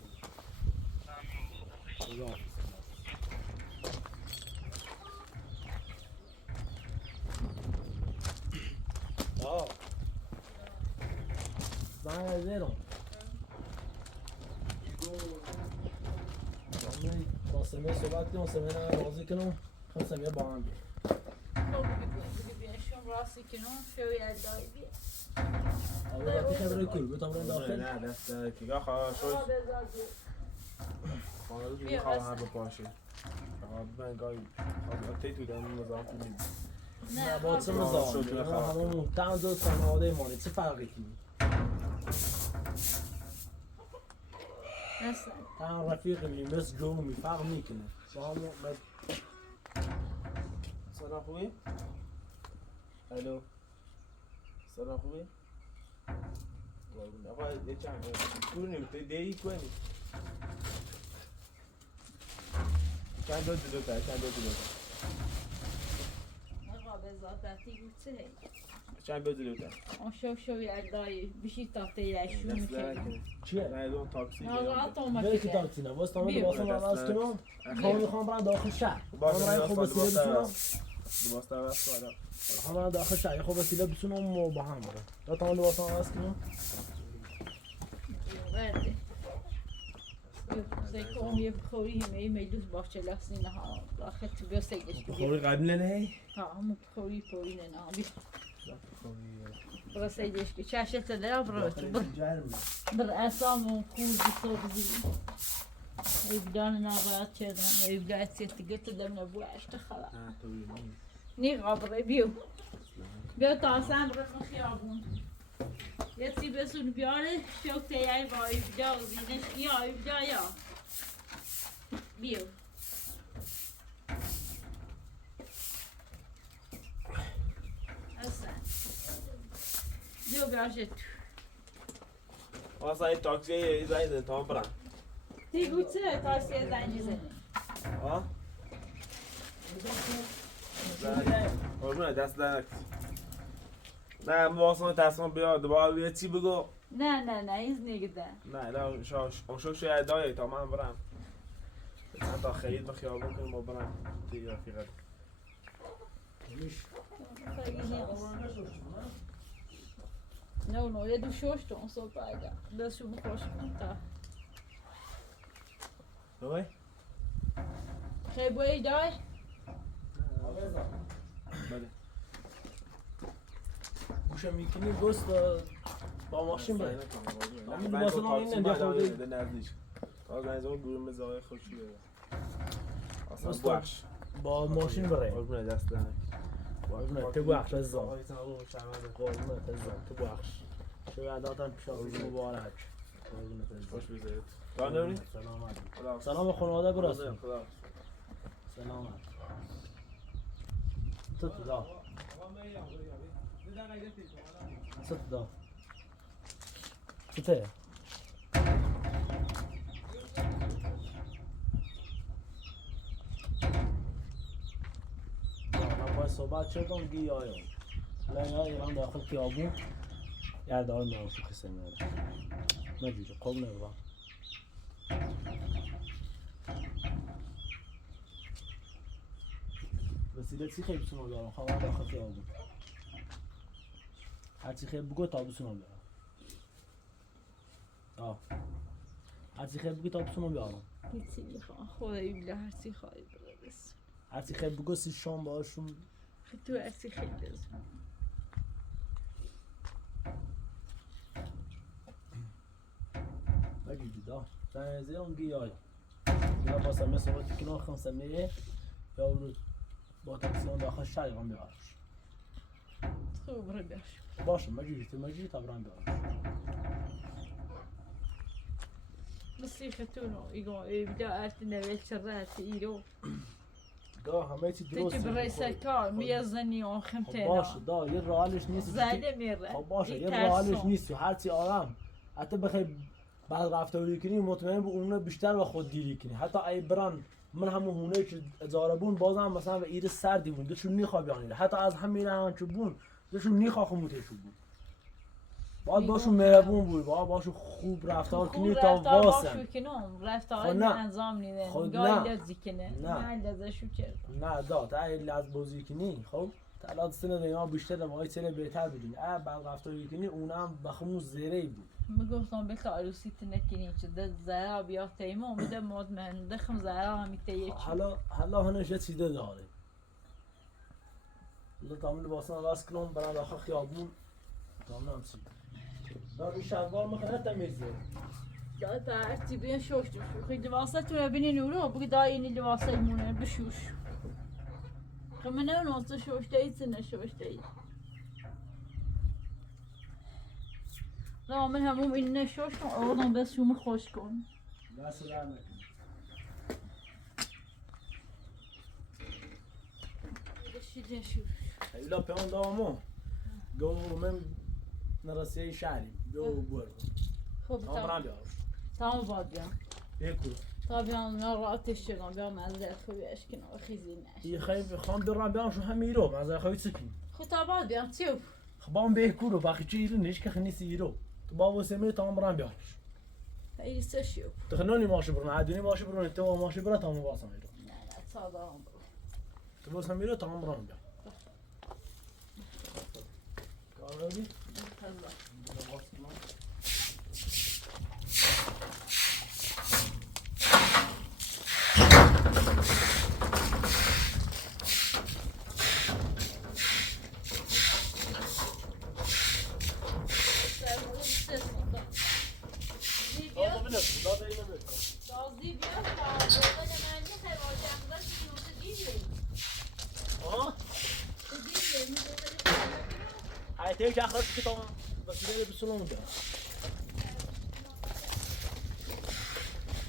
زنگ زیرم با سمیه صحبت کنم سمیه نه راضی کنم خب سمیه با هم بید بیشون راستی کنم شوی ادایی بید آبه باتی خبره کل بودم برون داخل نه دست کیگاه خواه شوی خانه رو دیگه خواه هم بپاشه من گاهی تی تو دارم مزاحم کنیم نه با چه مزاحم کنیم همون محتم داد خانواده مانه چه فرقی کنیم هم رفیق میم مثل جومی فرق میکنه با همون سلام خوبی؟ الو سلام خوبی؟ آقا یه چند کنیم تو دیگه کنیم چند دو تا آقا به ذاتی گوته چند بدو تا آن شوی ادایی بیشی تاته یشون میکنم چیه؟ نه دون تاکسی آقا تو بله که مکیده تاکسی نه واسه تامه واسه من از کنم خواهم میخوام برم داخل شهر هم خوب وسیله بسونم دوباسته عوض کنم هم داخل شهر خوب وسیله بسونم و با هم برم یا تامه واسه من از کنم ورده سیکون یه بخوری همه میدوز باشه لحظه نه ها داخل تو بیا سیدش بخوری قبل نه ها همون بخوری پوری نه بیا برا سیدش که چشت ده بر اسام و خود بسوزی ایبدان نباید چه دارم ایبدان سیتگت دم نبود اشت خلا نی قابره بیو تا اصلا برم خیابون یه سی بسون بیاره شوکته یای با ایبدا و زینش یا ایبدا یا بیو اصلا بیو بیاشه تو واسه این تاکسی یه زنگ تا برم دیگو چه تاکسی زنجی زنی ها؟ قربونه دست درک نه واسه تصمیم بیاد دوباره یه چی بگو نه ایز نگده نه نه شو شاید دایی تا من برم تا خیلی به خیابون کنیم و برم دیگه رفیقت نه یه دو شوش تو اون صبح باید دستشو بخوش تا دوی؟ خیلی بایی دای؟ بله گوشه میکنی گست با ماشین برای من واسه ما این نده خورده نزدیک تا زنیزمون گروه مزاقای خوشی داره اصلا بخش با ماشین برای قربونه دست درک قربونه تو بخش از زن قربونه تو بخش شاید آدم پیشاپیش مبارک خوش بذارید دار نمونی؟ سلام به خانواده براسون سلامت تو دا تو دا تو بعد چردم گیاهی لا ایران داخل خیابون یادار میام تو قصه میاد نجوری قوم نبا وسیله چی خیلی بسونم دارم خواهم داخل خیابون هرچی خیلی بگو تا بسونم دارم هرچی خیلی بگو تا بسونم دارم هیچی میخوام خدایی بله هرچی خواهی بگو بسون هرچی خیلی بگو سی شام باشون تو هرچی خیلی بسون نجوری دا زنزه اون گیاهی یا با سمه صورتی کنار خم سمه یا ورود با تاکسیون داخل شهر هم بیارش خوب رو بیاش باشه مجوری تا برام بیارش مسيختونو يبدا ارت نويت شرات ايرو دا همه چی درست تجي برئيسة كار ميزني و خمتنا باشه دا یه راهش نیست زاده میره خب باشه یه راهش نیست هر چی آرام حتی بخوای بعد رفتاری کنی مطمئن به اون بیشتر و خود دیری کنی حتی ای بران من همون هونه که ازاربون بازم مثلا و ایر سردی بون دشون نیخوا بیانیده حتی از همین هم که بون دشون نیخوا خموتشون بود باید باشون مهربون بود باید باشون خوب رفتار کنی تا واسن رفتار انظام نیده گاهی لازی کنه نه لازشو کرد نه دا تا ای لاز بازی کنی خب تا لاز سنه دیگه بیشتر و های سنه بهتر بدونی بعد رفتاری کنی اونم بخمون زیره بود میگفتم به عروسی تنکنی چه ده زهرا بیا تیمو میده مطمئن دخم زهرا هم میتیه حالا هنوز یه چیزه داره حالا تامل باسن راست کنم برای داخل خیابون تامل هم چی داری شلوار میخواه تمیزه یا تا هرچی بیان شوش دوشو خیلی لباسه تو ببینی نورو بگی دا اینی لباسه مونه بشوش خب من نوست شوش دهید سنه شوش دهید لا من هموم این نشوش کن آدم بس شوم خوش کن دست در نکن بشید شوش ایلا پیان دامو گو من نرسیه شهری گو برو خب تمام بیارم تمام باد بیام بکو تا بیام من راحتش شدم بیام از خوبی اشکنم و خیزی نشد یه خیلی خام برم بیام شو همین رو از خوی سکین خب تا بعد بیام چیو خبام بکو رو باقی چی ایرو نیش که خنیسی ایرو تو بابا سمی تمام برم بیام خیلی سشیو تخنونی ماشي برون عادوني ماشي برون تو ماشي برا تمام واسم ایرو نه نه صادام تو واسم ایرو تمام برام بیام کاروی هاي اخرت که تمام بس بره بسلام ده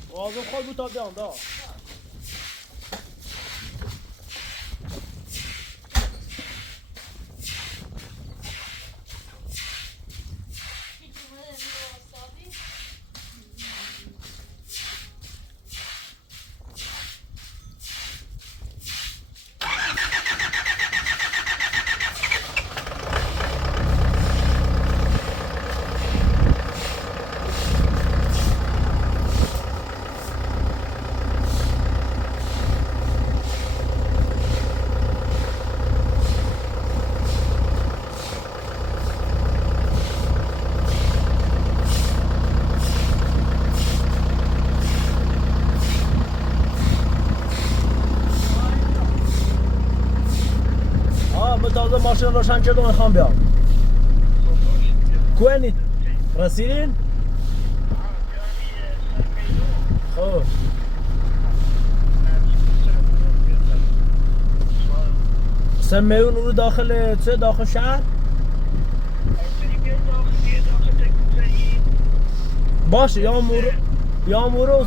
وازم خود بود تا بیام دا ماشین روشن کردم میخوام بیام کوینید رسیدین؟ خب سمیون رو داخل چه داخل شهر؟ باشه یا مورو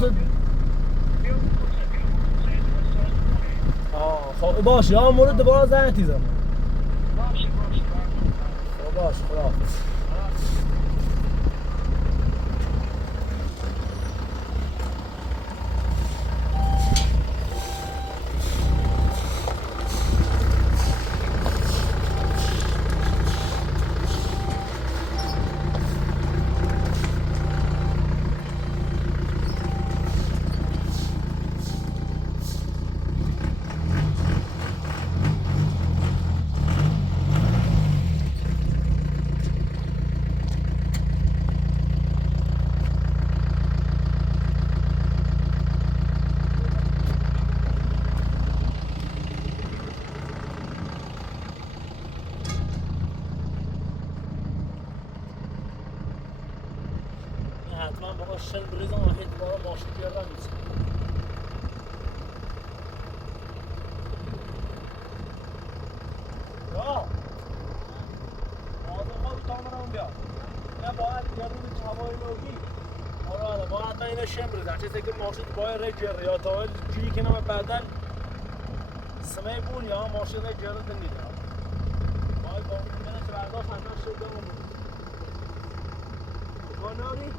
خب باشه یا مورو دوباره زنگ تیزم باش خداحافظ حتما بابا شن بریزم و هیچ بابا ماشین بیارم میشه یا آزم خوابی تامران بیا نه باید یه روز هوای نوگی آره باید تا اینه شن بریزم چیزی که ماشین باید ری جره یا تا جویی که نمه بعدن سمه بون یا ماشین ری جره دنیده باید با میکنه که برداشت حتما شده اون ناری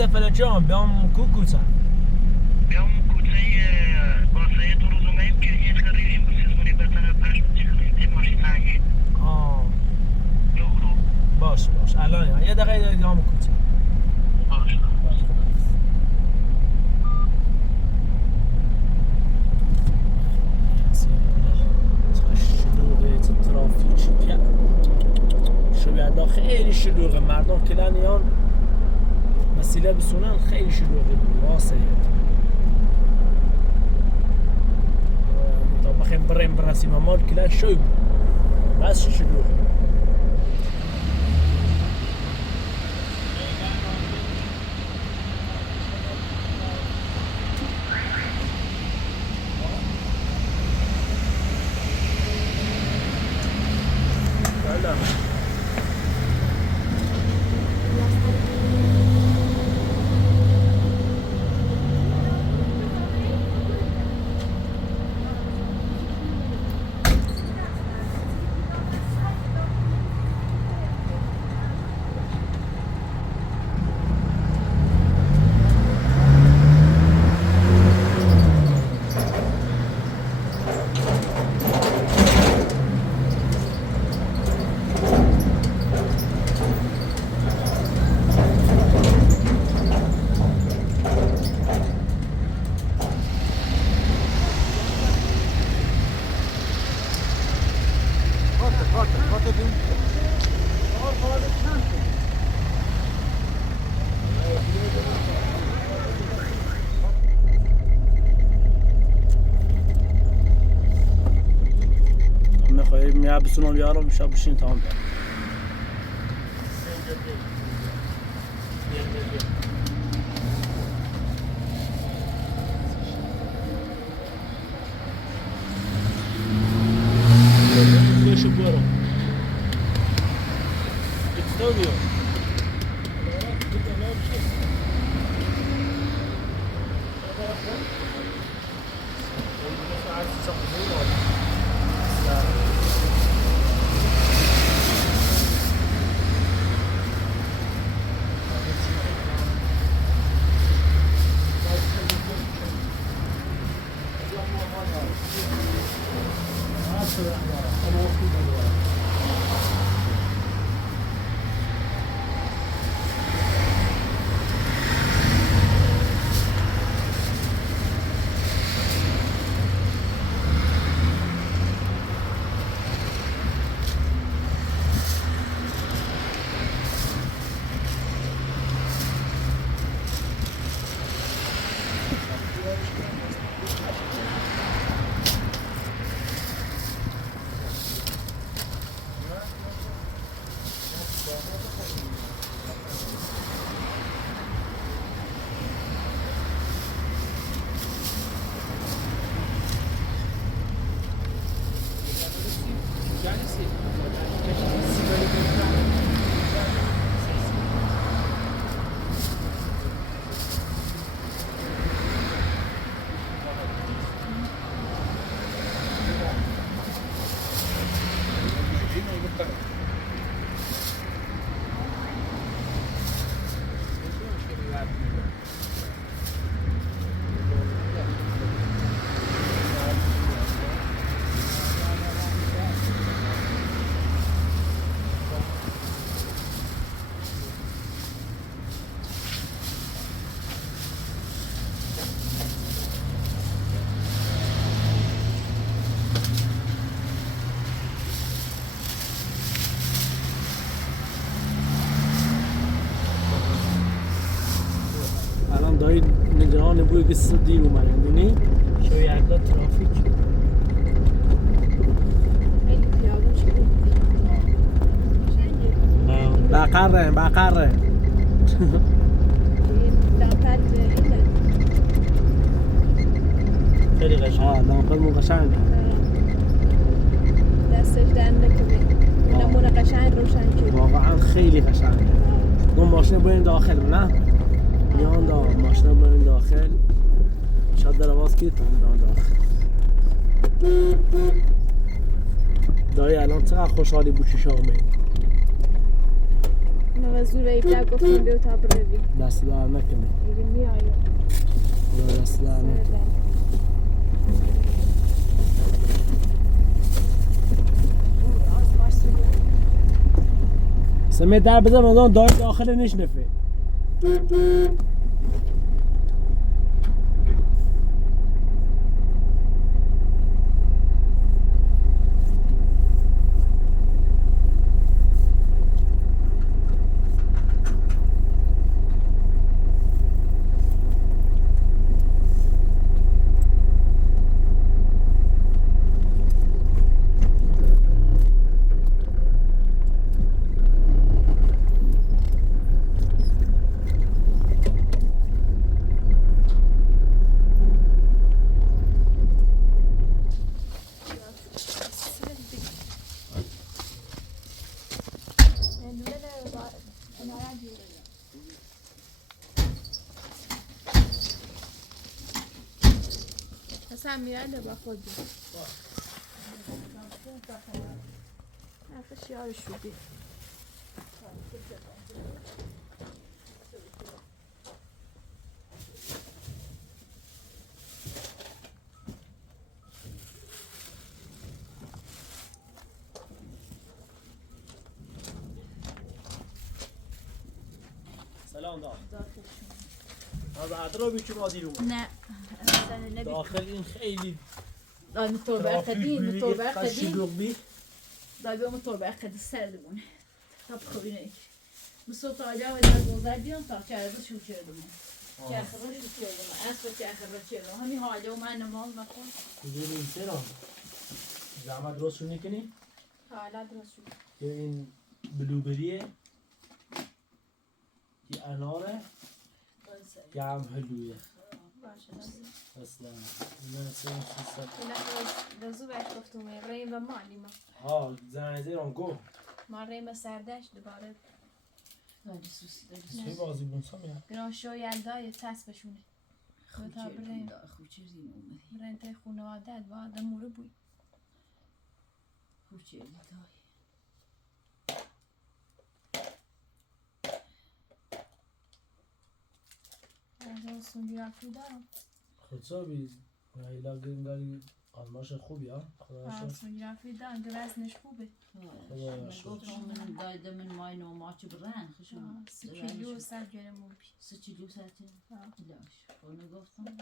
سفر جام بیام کوکوچا بیام کوچه واسه دو روز اومدیم که یه خریدیم با سیزمونی بزنه پشت بچه ماشین سنگی باش الان یه دقیقه بیام کوچا باش شلوغه ترافیکیه شویدا خیلی شلوغه مردم کلانیان مسئله بسونن خیلی شلوغه واسه تا بخیم بریم برسیم مال کلا شوی بس شلوغه بسونم بیارم میشه بشین تمام برم بشو برم استودیو دایی نگران بوی قصه دیر اومدن بینی؟ شاید ترافیک خیلی خیابون شده قشنگه. بقره این لامپد اینه. خیلی قشنگ لامپل مو قشنگه دستش در نکنه نمونه قشنگ روشن کرد. واقعا خیلی قشنگه اون ماشین برین داخل نه؟ میان ماشین برین داخل شاید در آواز که تو میان داخل دایی الان چقدر خوشحالی بود چشا آمین من زور ایبلا گفتم بیو تا بروی دست دار نکنی دیگه میایم دست دار نکنی سمیت در بزن مدان دایی داخل نشنفه حسن میرنده با خود حرفش یارش شدی سلام دار از عطرا بیچون آدیل اومد نه اصلا نبی داخل این خیلی متوربه قدیم متوربه قدیم شلوغ بی دایی متوربه قدیم سردمونه تا بخوابی نیک مثل تا آجا و در بوزر بیان تا چرده شو کردمون چه اخرا شو کردمون اصلا چه اخرا کردم همین حاجه و من نماز نخون کجا این سرام زحمت درست شو نکنی؟ حالا درست شد یا این بلوبریه یه اناره یه هم هلویه باشه اصلا نه سیم سیستم این دزو بهش گفتم ریم و مالی ما ها زنزیر هم گو ما ریم سردش دوباره چه بازی بونسا میاد گران شاید دای تست بشونه خوب تا بریم خوب چیزی اومدی بریم تا خانواده و آدم مورو بود خوب چیزی دای از سونگی رفتی دارم خودسا بی ایلا گرینگاری آلماش خوبی ها خدا شد سونگی رفتی دارم که وزنش خوبه خدا شد گفتم من دایده من مای نو ماچ برن خشم 3 کیلو 100 گرم بی 3 کیلو ساعتی لاش اونو گفتم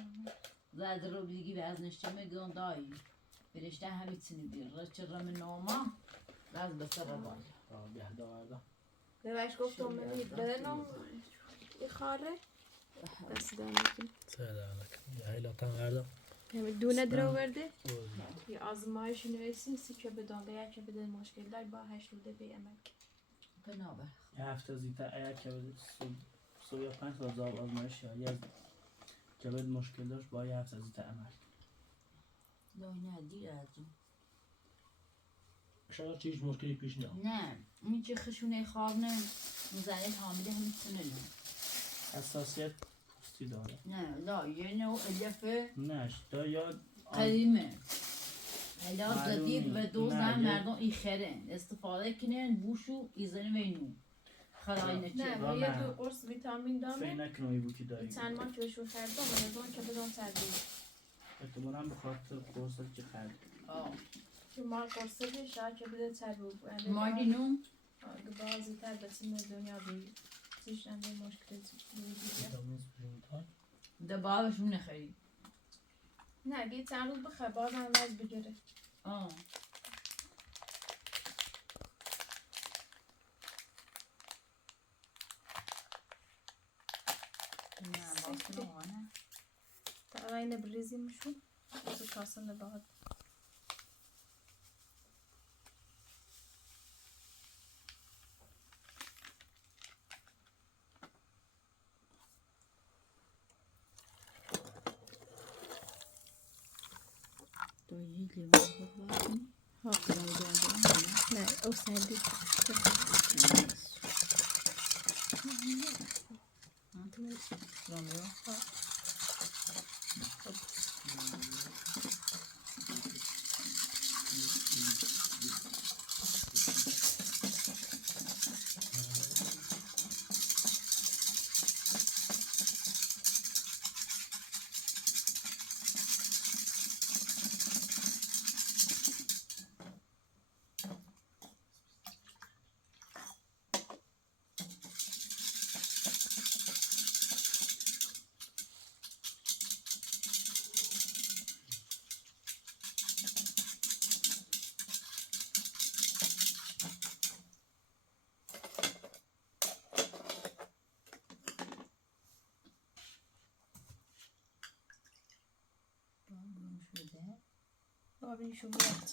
زاد رو بیگی وزنش چه میگن دایی برشته همین سنی بیر رچ رم نوما باز بسر بالا بیهده ورده بهش گفتم من بدنم خاره دست دارم سه دارک یه هیلا تن ورده دونه درو ورده یه آزمایش نویسیم سی که بدانده یا که بدن مشکل دار با 8 روزه به عمل بنابر یه هفته زیده اگر کبد سو یا 5 سال زاب آزمایش یا یه کبد مشکل داشت با یه هفته زیده عمل دای نه دیر از اون شاید چیش مشکلی پیش نیاد نه این چه خشونه خواب نه مزارت حامله همین سنه حساسیت پوستی داره نه لا یه نوع علفه نش دا یا قدیمه علاج معلوم جدید و نیست. دوز نه، هم یه- مردم ایخرن استفاده کنن بوشو ایزن وینو خلای نچه نه نه. یه دو قرص ویتامین فی دامه نکنوی بودی داری چند ماه که بهشون خردم و نظام که بدون تردید احتمالاً به خاطر قرصت که خرد که ما قرصه که شاید که بده تردید ماردینو بعضی تر بسیم دنیا بی چیشن به مشکل ویتامین سپلیمنتال دبابشون نخری نه گی چند روز بخیر باز هم از بگیره نه باز تعالى نبرزي مشو وكاسن بعض لا او سادي بابي شو ميات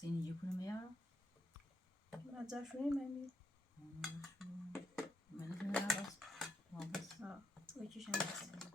سینی جپونو میارم راجع شوی ممی من دارم واپس ها و چیشم هست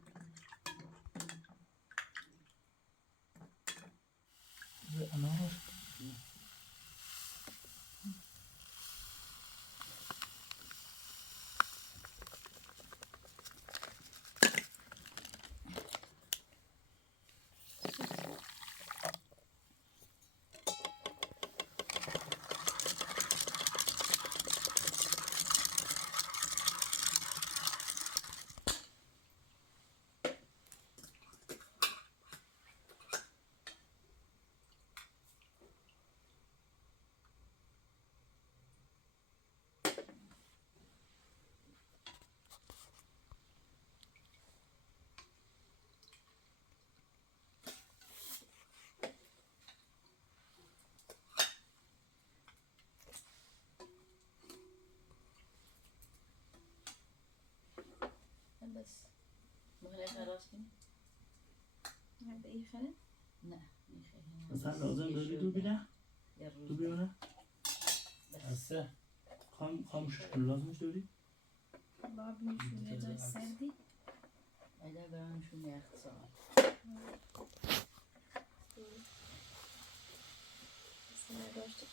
بس مغلق خلاص کنی؟ نه به این خنه نه مثلا لازم داری دو بینه؟ دو بینه؟ بسه خاموشش کن لازمش داری؟ بابی میشون یه جای سردی ایده برامشون یه اختصار سنه داشته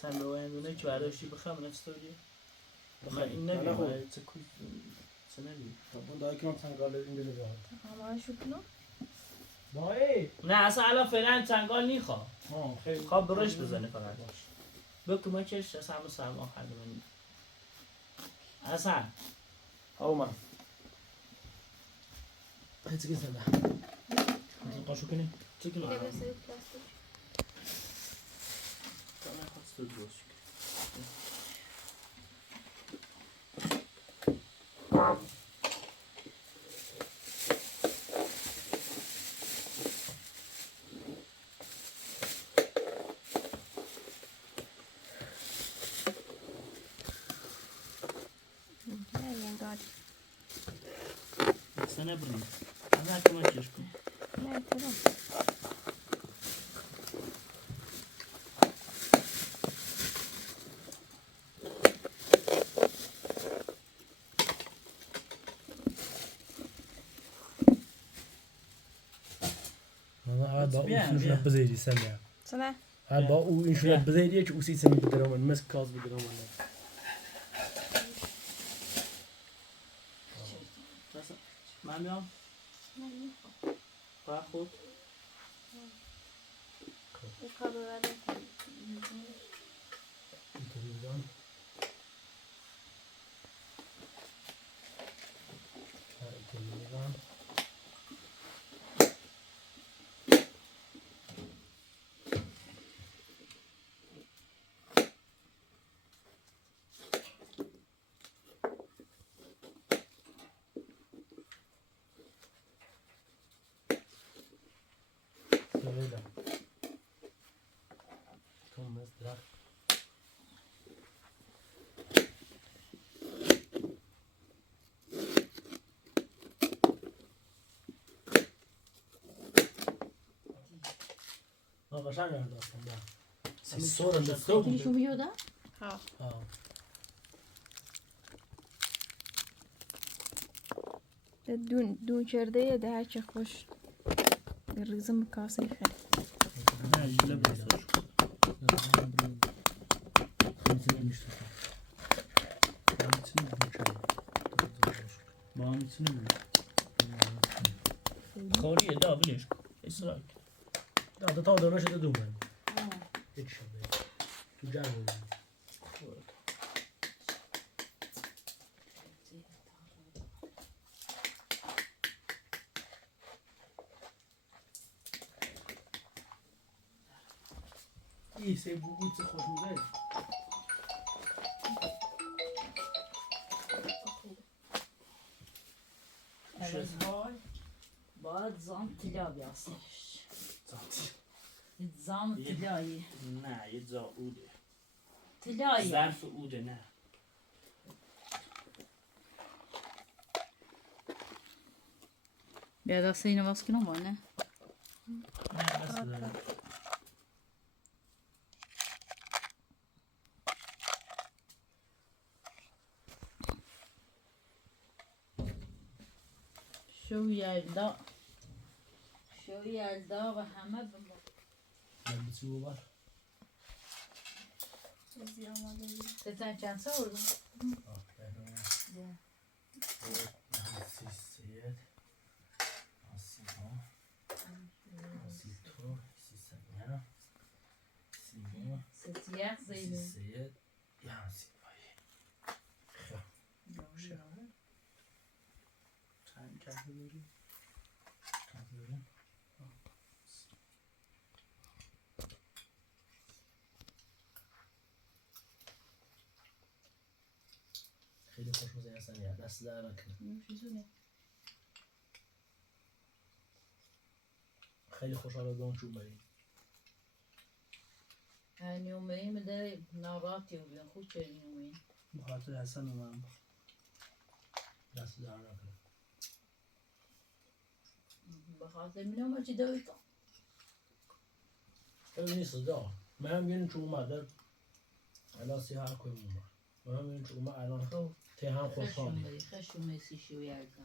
sen de o endونه که برداشتی بخوام نستوری من این نمیدونم چه کوی چه نمیدونم طب دایی که من تنگال این بده بیاد همه شو کنو دایی نه اصلا الان فعلا چنگال نیخوام خیلی خواب برش بزنه فقط بکو ما کش اصلا همه سرما خرده من اصلا او من هیچ که زده قاشو کنی چی کنی یه بسه پلاستیک tamam hasta diyoruz. Sen ne buldun? Ne aklıma çeşko? نه ترم هاد با بیا، اون بیا. شنو بزیدی سمیا سنة هاد با اون شنو بزیدی که اوسی سمی بدرمان مسک کاز بدرمان من بیام با خود وكا ببالي تلویزیون تلویزیون Öyle. Kommes dracht. قشنگ انداختم نه سیسور انداختم دیگه شو بیوده؟ ها دون کرده ده هرچه خوش ریزم کاسه خیلی نه جله بساش با هم میتونیم خوریه دا بلیش کن اسراک ده تا دانه شده دومن هیچ شده تو جمع بود ای سی بود چه خوش میزه باید زام تلا بیاستش زام تلایی نه یه جا اوده تلایی ظرف اوده نه بیا دسته اینو باز کنم با نه نه بس داره شو یلدا و همه بمون من بسیار بار ستن چند سال بودم ستیه زیده چند کرده بری خیلی خوشمزه هستن یا دست در نکنه خیلی خوشحال از اون چوب بریم نیومه در ناراتی و بیان خود چه نیومه بخاطر حسن اومدم دست در نکنه بخاطر میلم چی دویتا خیلی نیست دا من هم یعنی چون اومده الان سی هر کنیم اومد من هم یعنی چون اومد الان ته هم خوش خشم سی شو یلدا